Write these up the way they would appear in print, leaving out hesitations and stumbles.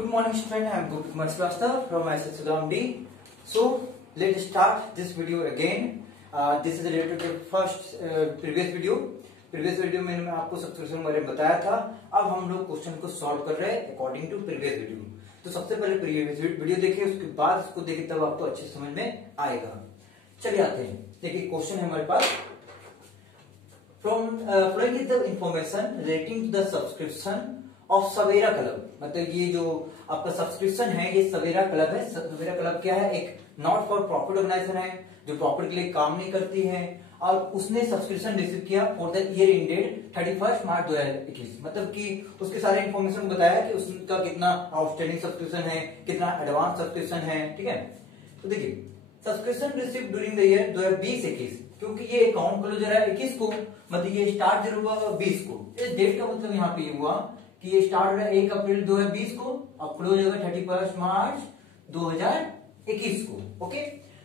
Good morning, student. I am Gopik Srivastava from Sudham D. So let's start this video again. This is related to first previous video. Previous video में मैंने आपको subscription बारे में बताया था. अब हम लोग क्वेश्चन को सॉल्व कर रहे हैं अकॉर्डिंग टू प्रीवियस वीडियो. तो सबसे पहले प्रीवियस वीडियो देखिए, उसके बाद इसको देखिए, तब आपको अच्छे से समझ में आएगा. चलिए आते हैं. देखिए क्वेश्चन है हमारे पास. Following the information relating to the subscription of Savera club. मतलब ये जो आपका सब्सक्रिप्शन है ये सवेरा क्लब है. सवेरा क्लब क्या है? एक नॉट फॉर प्रॉफिट ऑर्गेनाइजेशन है जो प्रॉफिट के लिए काम नहीं करती है, और उसने सब्सक्रिप्शन रिसीव किया फॉर द ईयर एंडेड 31 मार्च 2021. मतलब कि उसके सारे इन्फॉर्मेशन बताया कि उसका कितना आउटस्टैंडिंग सब्सक्रिप्शन है, कितना एडवांस सब्सक्रिप्शन है. ठीक है, तो देखिए subscription receive during the year 2020-21, क्योंकि ये अकाउंट क्लोजर है 21 को, मतलब ये स्टार्ट जरूर हुआ 20 को. इस डेट का मतलब यहाँ पे ये हुआ कि ये स्टार्ट हो रहा है 1 अप्रैल 2020 को और क्लोज होगा 31 मार्च 2021 को. ओके,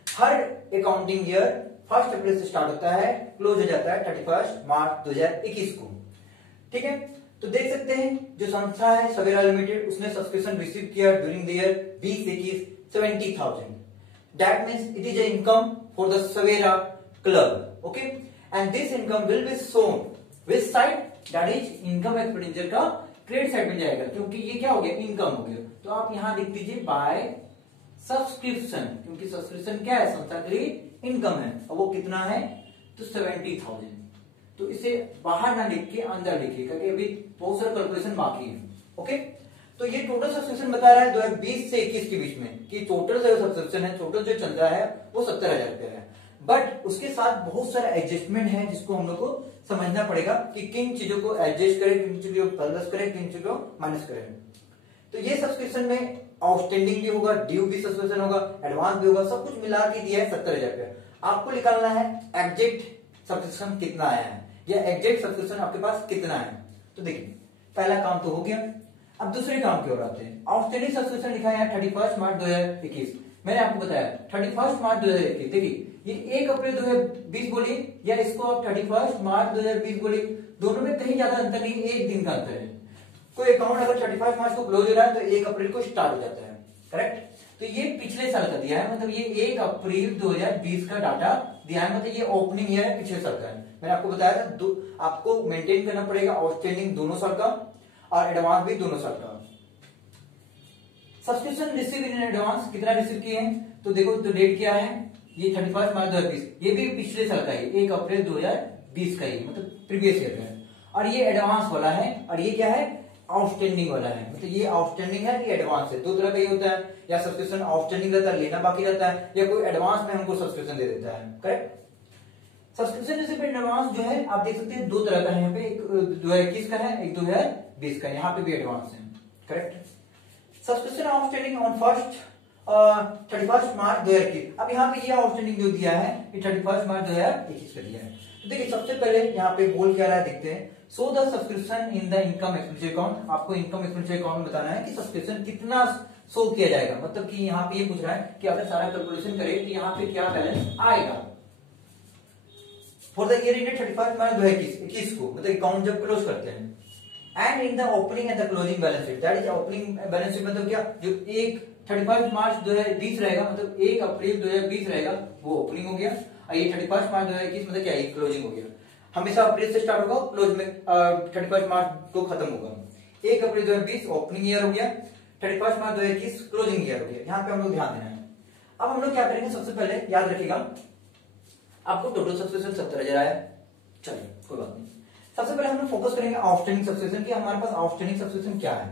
हर अकाउंटिंग ईयर 1 अप्रैल से स्टार्ट होता है, क्लोज हो जाता है 31 मार्च 2021 को. ठीक है, तो देख सकते हैं जो संस्था है सवेरा लिमिटेड, उसने सब्सक्रिप्शन रिसीव किया during the year 2021 70,000. That means it is a income for the Savera club. Okay, and this income will be shown which side? That is income expenditure का क्रेडिट साइड में जाएगा, क्योंकि ये क्या हो गया? इनकम हो गया. तो आप यहां लिख दीजिए बाय सब्सक्रिप्शन, क्योंकि सब्सक्रिप्शन क्या है? संस्था के लिए इनकम है, और वो कितना है? तो 70,000. तो इसे बाहर ना लिख के अंदर लिखिए, क्योंकि अभी बहुत सारा कैलकुलेशन बाकी है. ओके, तो ये टोटल सब्सक्रिप्शन बता रहा है 2020 से 21 के बीच में कि टोटल जो सब्सक्रिप्शन है, टोटल जो चल रहा है वो 70,000 रुपया है. बट उसके साथ बहुत सारा एडजस्टमेंट है जिसको हम लोग को समझना पड़ेगा कि किन चीजों को एडजस्ट करें, किन चीजों को प्लस करें, किन चीजों को माइनस करें. तो ये सब्सक्रिप्शन में आउटस्टैंडिंग भी होगा, ड्यू भी सब्सक्रिप्शन होगा, एडवांस भी होगा, सब कुछ मिला के दिया है 70,000 रुपया. आपको निकालना है एग्जैक्ट सब्सक्रिप्शन कितना आया है या एग्जैक्ट सब्सक्रिप्शन आपके पास कितना है. तो देखिए पहला काम तो हो गया. अब दूसरे काम की ओर आते हैं. आउटस्टैंडिंग सब्सक्रिप्शन लिखा है 31 मार्च 2021. मैंने आपको बताया 31 मार्च 2021. देखिए ये 1 अप्रैल 2020 बोलिए या इसको आप 31 मार्च 2020 बोलिए, दोनों में कहीं ज्यादा अंतर नहीं, एक दिन का अंतर है. कोई अकाउंट अगर 31 मार्च को क्लोज हो रहा है तो 1 अप्रैल को स्टार्ट हो जाता है. करेक्ट. तो ये पिछले साल का दिया है, मतलब ये 1 अप्रैल 2020 का डाटा दिया है, मतलब ये ओपनिंग ईयर है, पिछले साल का है. मैंने आपको बताया था आपको मेंटेन करना पड़ेगा आउटस्टैंडिंग दोनों साल का और एडवांस भी दोनों साल का. सब्सक्रिप्शन रिसीव इन एडवांस कितना रिसीव किए हैं? तो देखो तो डेट क्या है? ये 31 मार्च 2020. ये भी पिछले साल का है, 1 अप्रैल 2020 का ही, मतलब प्रीवियस ईयर का है. और ये एडवांस वाला है और ये क्या है? आउटस्टैंडिंग वाला है. मतलब ये आउटस्टैंडिंग है, ये एडवांस है. दो तरह का ये होता है, या सब्सक्रिप्शन आउटस्टैंडिंग रहता है, लेना बाकी रहता है, या कोई एडवांस में हमको सब्सक्रिप्शन दे देता है. Correct. Subscription receive in advance जो है आप देख सकते हैं दो तरह का है. यहाँ पे एक 2021 का है, एक 2020 का है. यहाँ पे भी एडवांस है. करेक्ट. सब्सक्रिप्शन आउटस्टैंडिंग ऑन 31 मार्च 2021. अब यहाँ पे ये आउटस्टैंडिंग जो दिया है ये 31 मार्च 2021 का दिया है. तो देखिए सबसे पहले यहाँ पे बोल क्या रहा है देखते हैं. So the subscription in the income expenditure account. आपको इनकम एक्सपेंडिचर अकाउंट में बताना है कि सब्सक्रिप्शन कितना शो किया जाएगा. मतलब कि यहाँ पे ये पूछ रहा है कि अगर सारा कैलकुलेशन करें तो यहाँ पे क्या बैलेंस आएगा फॉर द ईयर एंडेड 31 मार्च 2021 को, मतलब अकाउंट जब क्लोज करते हैं. And in the opening and the closing balance sheet. That is opening balance sheet मतलब क्या? जो 31 मार्च 2020 रहेगा, मतलब 1 अप्रैल 2020 रहेगा, वो ओपनिंग हो गया. और ये 31 मार्च 2021 मतलब क्या? ये क्लोजिंग हो गया. हमेशा अप्रैल से स्टार्ट होगा, क्लोज में 31 मार्च को खत्म होगा. 1 अप्रैल 2020 ओपनिंग ईयर हो गया, 31 मार्च 2021 क्लोजिंग ईयर हो गया. यहाँ पे हम लोग ध्यान देना है. अब हम लोग क्या करेंगे? सबसे पहले याद रखिएगा आपको टोटल सब्सक्रिप्शन 70,000 आया. चलिए कोई बात नहीं. सबसे पहले हम लोग फोकस करेंगे आउटस्टैंडिंग सब्सक्रिप्शन की. हमारे पास आउटस्टैंडिंग सब्सक्रिप्शन क्या है?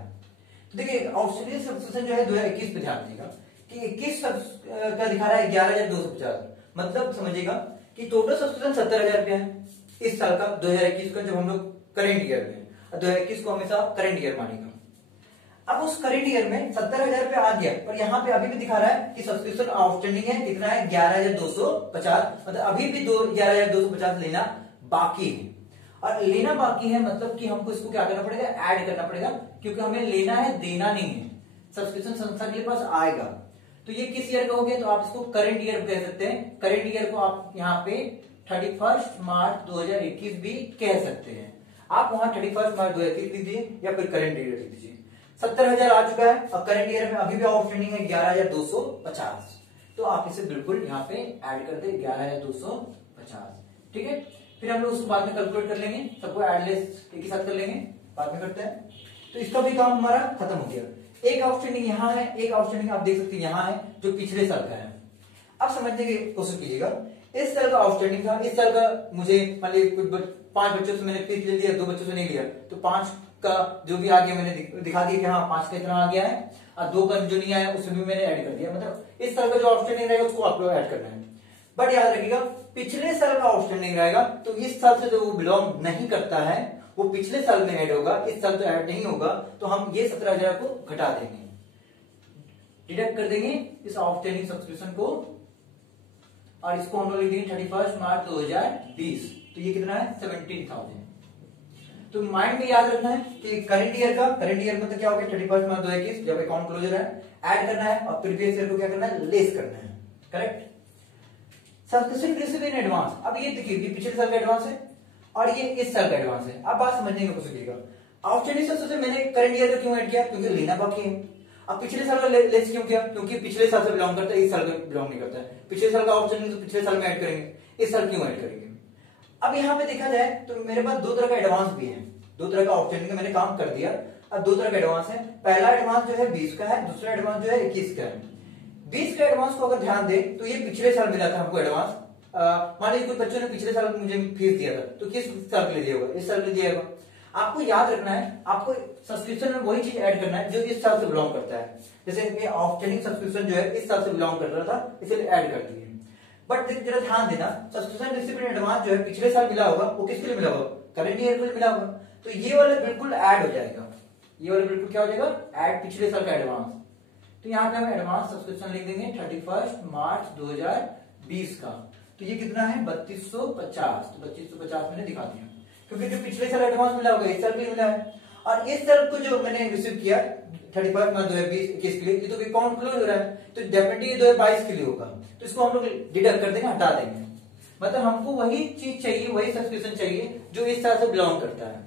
तो देखिए आउटस्टैंडिंग सब्सक्रिप्शन जो है 2021 पे ध्यान दीजिएगा कि 21 का दिखा रहा है 11,250. मतलब समझिएगा कि टोटल सब्सक्रिप्शन 70,000 रुपया है इस साल का, 2021 का, जब हम लोग करेंट ईयर में. 2021 को हमेशा करेंट ईयर मानेगा. अब उस करेंट ईयर में 70,000 रुपया आ गया, पर यहाँ पे अभी भी दिखा रहा है कि सब्सक्रिप्शन आउटस्टैंडिंग है. कितना है? 11,250. मतलब अभी भी 11,250 लेना बाकी है. और लेना बाकी है मतलब कि हमको इसको क्या करना पड़ेगा? ऐड करना पड़ेगा, क्योंकि हमें लेना है, देना नहीं है. सब्सक्रिप्शन संस्था के पास आएगा. तो ये किस ईयर का हो गया? तो आप इसको करंट ईयर कह सकते हैं. करंट ईयर को आप यहाँ पे 31 मार्च 2021 भी कह सकते हैं. आप वहां 31 मार्च 2021 लिख दीजिए या फिर करंट ईयर लिख दीजिए. 70,000 आ चुका है और करंट ईयर में अभी भी आउटस्टैंडिंग है 11,250। तो आप इसे बिल्कुल यहाँ पे ऐड कर दे 11,250। ठीक है, फिर हम लोग उसको बाद में कैलकुलेट कर लेंगे, सबको ऐड लेस एक ही साथ कर लेंगे, बाद में करते हैं। तो इसका भी काम हमारा खत्म हो गया। एक आउटस्टैंडिंग यहाँ है, एक आउटस्टैंडिंग आप देख सकते हैं यहाँ है जो पिछले साल का है। अब समझने की कोशिश कीजिएगा, इस साल का आउटस्टैंडिंग था, इस साल का मुझे मान लीजिए 5 बच्चों से मैंने फीस ले लिया, 2 बच्चों से नहीं लिया, तो 5 का जो भी आ गया मैंने दिखा दिया कि हाँ 5 का इतना आ गया है, और 2 का जो नहीं आया उसमें भी मैंने ऐड कर दिया। मतलब इस साल का जो आउटस्टैंडिंग रहेगा उसको आप लोग ऐड करना है। बट याद रखिएगा, पिछले साल का आउटस्टैंडिंग रहेगा तो इस साल से जो वो बिलोंग नहीं करता है वो पिछले साल में ऐड होगा, इस साल तो ऐड नहीं होगा। तो हम ये 17,000 को घटा देंगे, डिडक्ट कर देंगे इस आउटस्टैंडिंग सब्सक्रिप्शन को, और इसको हम लोग लिख देंगे 31 मार्च 2020। तो ये कितना है 17,000। तो माइंड में याद रखना है कि करंट ईयर मतलब क्या हो गया 31 मार्च 2021 जब अकाउंट क्लोजर है, ऐड करना है, और प्रीवियस ईयर को क्या करना है, लेस करना है। Correct. Subscription receive in advance, अब ये देखिए ये पिछले साल का एडवांस है और ये इस साल का एडवांस है। अब बात समझने की कोशिश कीजिएगा, आउटस्टैंडिंग सबसे मैंने करंट ईयर का क्यों ऐड किया, क्योंकि लेना बाकी है। अब पिछले साल का लेस क्यों किया, क्योंकि पिछले साल से बिलोंग करता है, इस साल का बिलोंग नहीं करता है। पिछले साल का आउटस्टैंडिंग तो पिछले साल में ऐड करेंगे, इस साल क्यों ऐड करेंगे। अब यहाँ पे देखा जाए तो मेरे पास 2 तरह का एडवांस भी है, 2 तरह का आउटस्टैंडिंग का मैंने काम कर दिया। अब 2 तरह का एडवांस है, पहला एडवांस जो है 20 का है, दूसरा एडवांस जो है 21 का है। 20 का एडवांस को अगर ध्यान दे तो ये पिछले साल मिला था हमको एडवांस। मान लीजिए कुछ बच्चों ने पिछले साल मुझे फीस दिया था, तो किस साल के लिए दिया होगा, इस साल के लिए दिया होगा। आपको याद रखना है, आपको सब्सक्रिप्शन में वही चीज ऐड करना है जो इस साल से बिलोंग करता है। जैसे ये आउटस्टैंडिंग सब्सक्रिप्शन जो है इस साल से बिलोंग कर रहा था, इसलिए ऐड कर दिए। बट जरा ध्यान देना, सब्सक्रिप्शन रिसीप्ट एडवांस जो है पिछले साल मिला होगा, वो किसके लिए मिला होगा, करंट ईयर के लिए मिला होगा। तो ये वाला बिल्कुल ऐड हो जाएगा, ये वाला बिल्कुल क्या हो जाएगा, ऐड पिछले साल का एडवांस। तो यहाँ पे हम एडवांस सब्सक्रिप्शन लिख देंगे 31 मार्च 2020 का। तो ये कितना है 3250। तो 3250 मैंने दिखा दिया, क्योंकि जो पिछले साल एडवांस मिला होगा इस साल भी मिला है, और इस साल को जो मैंने रिसीव किया 31 मार्च 2020 के लिए, ये तो अकाउंट क्लोज हो रहा है, तो डेफिनेटली 2022 के लिए होगा। तो इसको हम लोग डिडक्ट कर देंगे, हटा देंगे। मतलब हमको वही चीज चाहिए, वही सब्सक्रिप्शन चाहिए जो इस साल से बिलोंग करता है,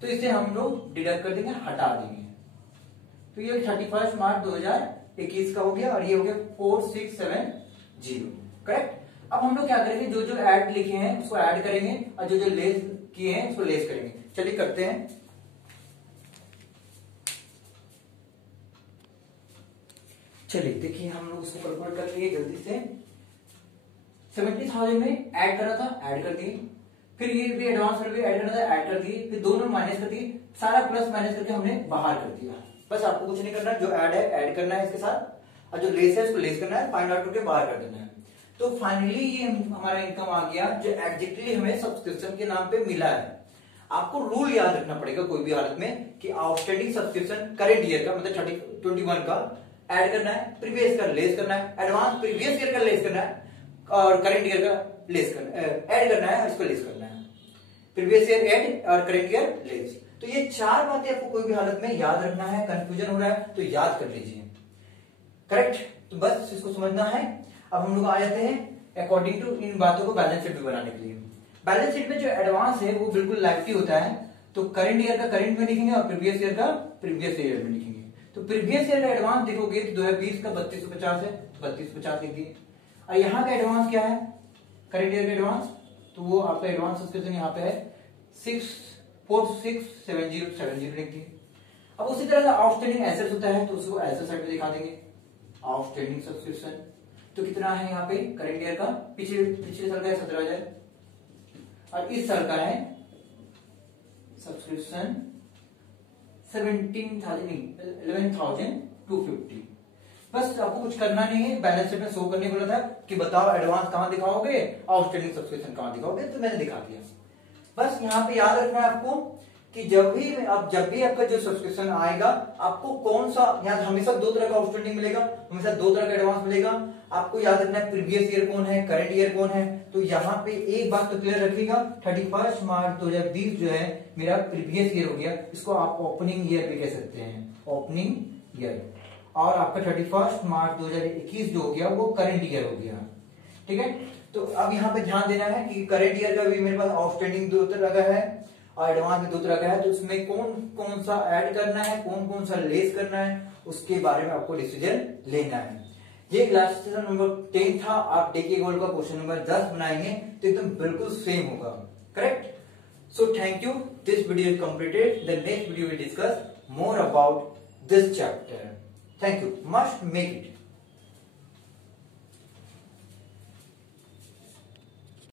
तो इसे हम लोग डिडक्ट कर देंगे, हटा देंगे। तो ये 31 मार्च 2021 का हो गया, और ये हो गया 4670। करेक्ट। अब हम लोग क्या करेंगे, जो जो ऐड लिखे हैं उसको ऐड करेंगे, और जो जो लेस किए हैं उसको लेस करेंगे। चलिए करते हैं। चलिए देखिए, हम लोग उसको कैलकुलेट कर लिए जल्दी से। 70,000 में ऐड करा था, ऐड कर दिए, फिर ये भी एडवांस में भी ऐड करना था, ऐड कर दिए, फिर दोनों माइनस कर दिए, सारा प्लस माइनस करके हमने बाहर कर दिया। बस आपको कुछ नहीं करना, जो ऐड है ऐड करना है इसके साथ, और जो लेस है उसको लेस करना है, फाइंड आउट करके बाहर कर देना है। तो फाइनली ये हमारा इनकम आ गया जो एग्जैक्टली हमें सब्सक्रिप्शन के नाम पे मिला है। आपको रूल याद रखना पड़ेगा कोई भी हालत में कि आउटस्टैंडिंग सब्सक्रिप्शन करंट ईयर का मतलब 21 का ऐड करना है, प्रीवियस का लेस करना है, एडवांस प्रीवियस ईयर का लेस करना है, और करंट ईयर का लेस करना है, ऐड करना है और इसको लेस करना है। प्रीवियस ईयर ऐड और करंट ईयर लेस। तो ये 4 बातें आपको कोई भी हालत में याद रखना है। कंफ्यूजन हो रहा है तो याद कर लीजिए। करेक्ट। तो बस इसको समझना है। अब हम लोग आ जाते हैं अकॉर्डिंग टू इन बातों को बैलेंस शीट में बनाने के लिए। बैलेंस शीट में जो एडवांस है वो बिल्कुल लाइटली होता है, तो करंट ईयर का करंट में लिखेंगे और प्रीवियस ईयर का प्रीवियस ईयर में लिखेंगे। तो प्रीवियस ईयर का एडवांस देखोगे तो 2020 का 3250 है, 3250 लिख दिए। और यहाँ का एडवांस क्या है, करंट ईयर का एडवांस, तो वो आपका एडवांस सब्सक्रिप्शन यहाँ पे है 6467070 लिख दिए। अब उसी तरह से आउटस्टैंडिंग एसेट्स होता है तो उसको एसेट साइड में दिखा देंगे, आउटस्टैंडिंग सब्सक्रिप्शन। तो कितना है यहाँ पे करंट ईयर का, पिछले साल का है 17,000, और इस साल का है सब्सक्रिप्शन 11,250। बस आपको कुछ करना नहीं है, बैलेंस शीट में शो करने बोला था कि बताओ एडवांस कहां दिखाओगे, आउटस्टैंडिंग सब्सक्रिप्शन कहां दिखाओगे, तो मैंने दिखा दिया। बस यहाँ पे याद रखना है आपको कि जब भी आपका जो सब्सक्रिप्शन आएगा आपको कौन सा, यहाँ हमेशा 2 तरह का आउटस्टैंडिंग मिलेगा, हमेशा 2 तरह का एडवांस मिलेगा। आपको याद रखना है प्रीवियस ईयर कौन है, करंट ईयर कौन है। तो यहाँ पे एक बात तो क्लियर रखिएगा, 31 मार्च 2020 जो है मेरा प्रीवियस ईयर हो गया, इसको आप ओपनिंग ईयर भी कह सकते हैं, ओपनिंग ईयर। और आपका 31 मार्च 2021 जो हो गया वो करंट ईयर हो गया। ठीक है। तो अब यहाँ पे ध्यान देना है कि करंट ईयर का भी मेरे पास आउटस्टैंडिंग 2 तरह का है, और एडवांस में 2 तरह का है, तो उसमें कौन कौन सा ऐड करना है, कौन कौन सा लेस करना है, उसके बारे में आपको डिसीजन लेना है। ये क्लास सेशन नंबर 10 था। आप डेके गोल्ड का क्वेश्चन नंबर 10 बनाएंगे तो एकदम बिल्कुल सेम होगा, correct. So thank you, this video is completed. The next video will discuss more about this chapter. Thank you. Must make it.